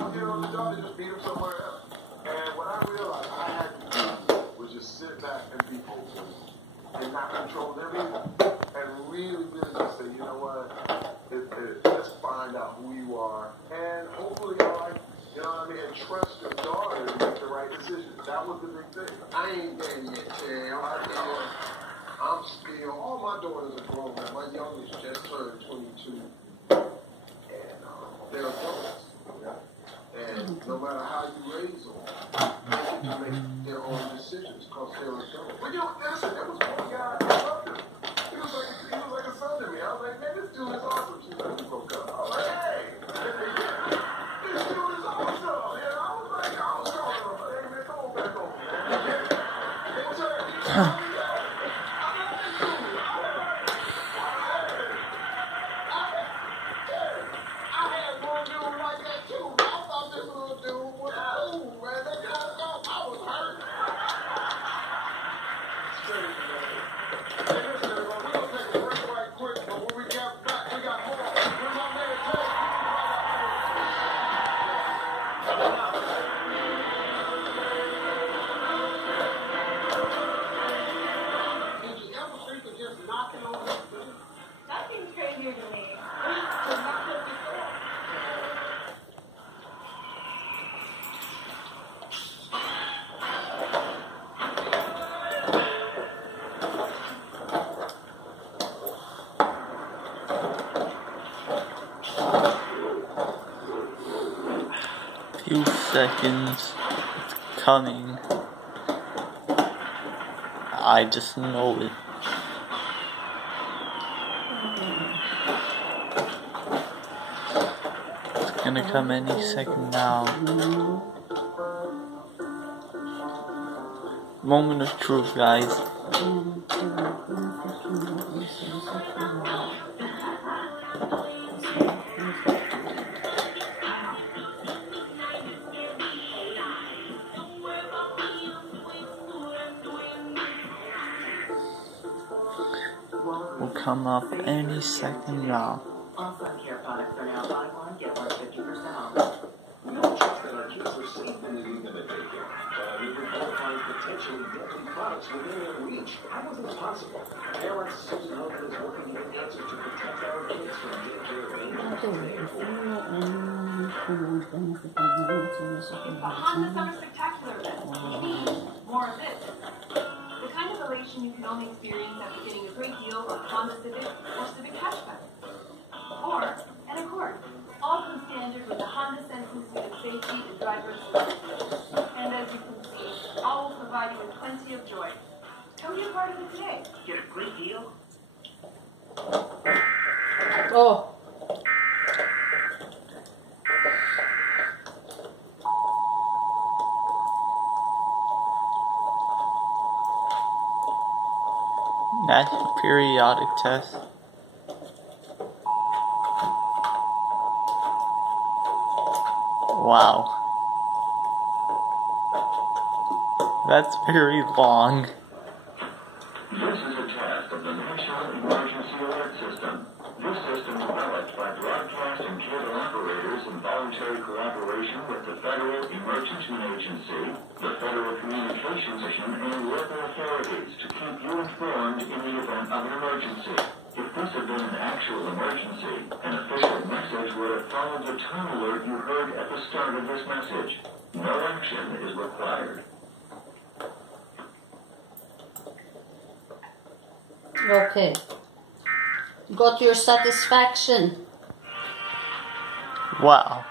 you know, the daughter just beat him somewhere else. And what I realized I had to do was just sit back and be focused and not control everything. And really, really just say, you know what, let's find out who you are. And hopefully, you know what I mean, and trust your daughter to make the right decision. That was the big thing. I ain't there yet, Tim. I'm still, all my daughters are grown now. My youngest just turned 22. And they're adults. And no matter how you raise them, they get to make their own decisions because they're adults. But you know, listen, there was one guy, I loved him. He was like a son to me. I was like, man, this dude is awesome. She's like, we broke up. I was like, hey, this dude is awesome. And I was like, I was calling him. Hey, man, come on back home, man. And few seconds, it's coming. I just know it. It's gonna come any second now. Moment of truth, guys. Will come up any second now. All sun care products are now buy one, get one 50% off. We don't trust that our kids are safe when we leave them at daycare. We've been identifying potentially deadly products within their reach. How is this possible? Parents Susan Hogan is working to get answers to protect our kids from daycare It's a Honda Summer Spectacular event. More of this. The kind of elation you can only experience after getting a great deal on Honda Civic or Civic Hatchback. Or an Accord. All come standard with the Honda Senses suite of safety and driver assistance. And as you can see, all will provide you with plenty of joy. Come be a part of it today. Get a great deal. Oh. National Periodic Test. Wow. That's very long. This is a test of the National Emergency Alert System. This system developed by broadcast and cable operators in voluntary collaboration with the Federal Emergency Agency, the Federal Communications Commission, and local authorities to keep you informed in the event of an emergency. If this had been an actual emergency, an official message would have followed the tone alert you heard at the start of this message. No action is required. Okay. Got your satisfaction? Wow.